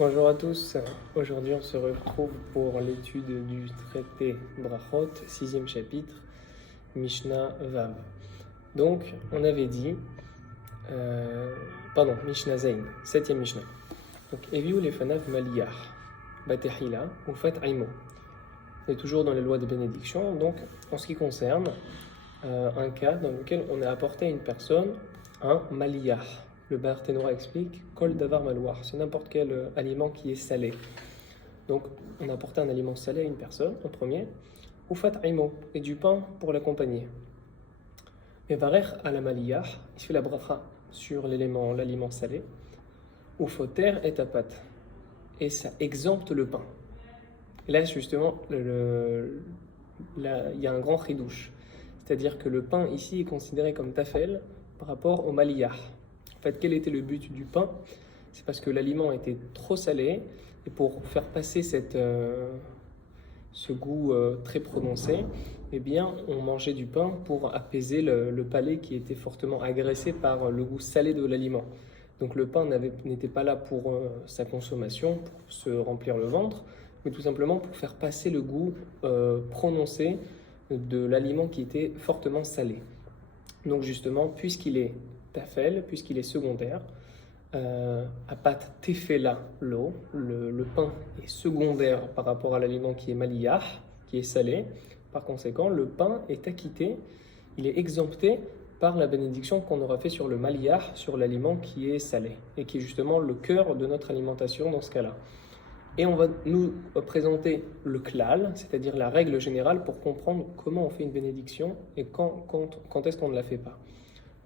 Bonjour à tous, aujourd'hui on se retrouve pour l'étude du traité Brachot, 6e chapitre, Mishnah Vav. Donc on avait dit, Mishnah Zain, 7e Mishnah. Donc Eviu lefanav maliyah, batehila, ou fat aimo. On est toujours dans les lois de bénédiction, donc en ce qui concerne un cas dans lequel on a apporté à une personne un maliyah. Le Barthénora explique Kol davar malouar, c'est n'importe quel aliment qui est salé. Donc, on a apporté un aliment salé à une personne, en premier, ou fat aimo, et du pain pour l'accompagner. Et varer à la maliyah, il fait la bracha sur l'aliment salé, ou foter et tapat, et ça exempte le pain. Et là, justement, il y a un grand chidouche, c'est-à-dire que le pain ici est considéré comme tafel par rapport au maliyah. En fait, quel était le but du pain? C'est parce que l'aliment était trop salé, et pour faire passer ce goût très prononcé, eh bien, on mangeait du pain pour apaiser le palais qui était fortement agressé par le goût salé de l'aliment. Donc le pain n'était pas là pour sa consommation, pour se remplir le ventre, mais tout simplement pour faire passer le goût prononcé de l'aliment qui était fortement salé. Donc justement, puisqu'il est tafel, puisqu'il est secondaire, apat tefela l'eau, le pain est secondaire par rapport à l'aliment qui est maliyah, qui est salé. Par conséquent, le pain est acquitté, il est exempté par la bénédiction qu'on aura fait sur le maliyah, sur l'aliment qui est salé, et qui est justement le cœur de notre alimentation dans ce cas-là. Et on va nous présenter le klal, c'est-à-dire la règle générale pour comprendre comment on fait une bénédiction et quand est-ce qu'on ne la fait pas.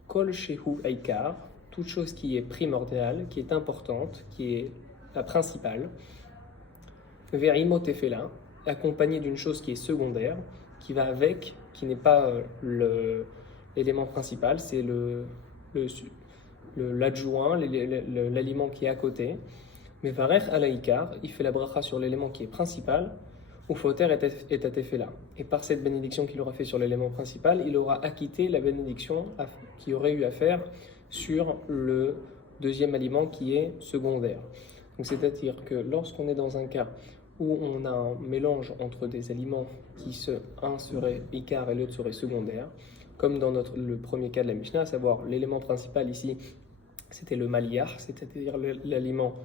Kol shehu aikar, toute chose qui est primordiale, qui est importante, qui est la principale. Verimo tefela, accompagné d'une chose qui est secondaire, qui va avec, qui n'est pas l'élément principal, c'est l'adjoint, l'aliment qui est à côté. Mais varech alaikar, il fait la bracha sur l'élément qui est principal, ou foter est à tefela. Et par cette bénédiction qu'il aura fait sur l'élément principal, il aura acquitté la bénédiction qu'il aurait eu à faire sur le deuxième aliment qui est secondaire. Donc c'est-à-dire que lorsqu'on est dans un cas où on a un mélange entre des aliments un serait ikar et l'autre serait secondaire, comme dans le premier cas de la Mishnah, à savoir l'élément principal ici, c'était le maliyah, c'est-à-dire l'aliment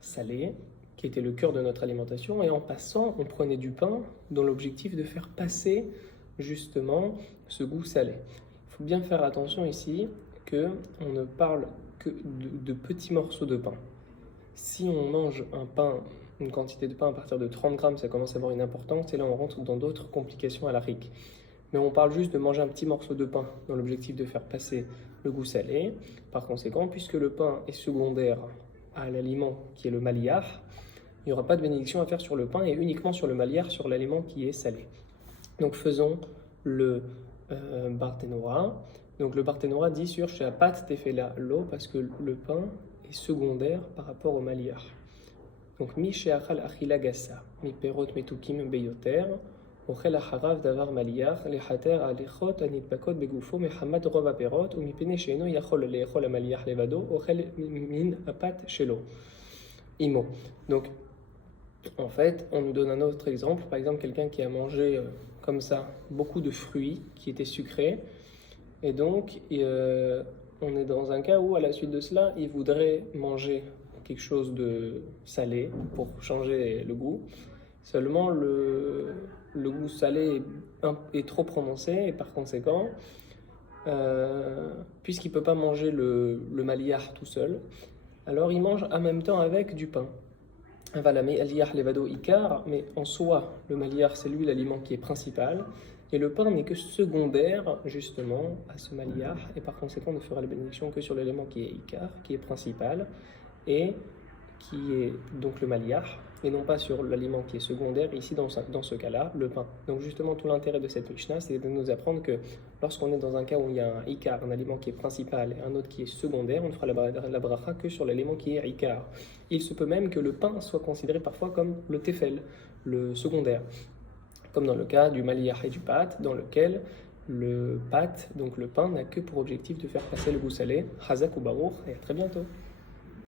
salé, qui était le cœur de notre alimentation, et en passant, on prenait du pain dans l'objectif de faire passer justement ce goût salé. Il faut bien faire attention ici qu'on ne parle que de petits morceaux de pain. Si on mange une quantité de pain à partir de 30 grammes, ça commence à avoir une importance, et là on rentre dans d'autres complications à l'haric. Mais on parle juste de manger un petit morceau de pain dans l'objectif de faire passer le goût salé. Par conséquent, puisque le pain est secondaire à l'aliment qui est le maliyah, il n'y aura pas de bénédiction à faire sur le pain et uniquement sur le maliyah, sur l'aliment qui est salé. Donc faisons le Barthénora. Donc le Barthénora dit sur Sheapat tefela l'eau parce que le pain est secondaire par rapport au maliyah. Donc mi sheachal achila gassa, mi perot metukim beyoter, ochel acharav davar maliyah, lechater alechot anitbakot begufo mehamad rova perot, ou mi pene sheeno yachol lechol amaliyah levado, ochel min apat shelo. Imo. Donc en fait, on nous donne un autre exemple, par exemple quelqu'un qui a mangé comme ça beaucoup de fruits qui étaient sucrés, et donc on est dans un cas où à la suite de cela, il voudrait manger quelque chose de salé pour changer le goût. Seulement le goût salé est trop prononcé, et par conséquent, puisqu'il ne peut pas manger le maliyah tout seul, alors il mange en même temps avec du pain. Mais en soi, le maliyah, c'est lui l'aliment qui est principal, et le pain n'est que secondaire justement à ce maliyah, et par conséquent ne fera la bénédiction que sur l'élément qui est ikar, qui est principal, et qui est donc le maliyah, et non pas sur l'aliment qui est secondaire, ici dans ce cas-là, le pain. Donc justement tout l'intérêt de cette Mishnah, c'est de nous apprendre que lorsqu'on est dans un cas où il y a un ikar, un aliment qui est principal, et un autre qui est secondaire, on ne fera la bracha que sur l'élément qui est ikar. Il se peut même que le pain soit considéré parfois comme le tefel, le secondaire, comme dans le cas du maliyah et du pat, dans lequel le pat, donc le pain, n'a que pour objectif de faire passer le goût salé. Chazak ou baruch, et à très bientôt.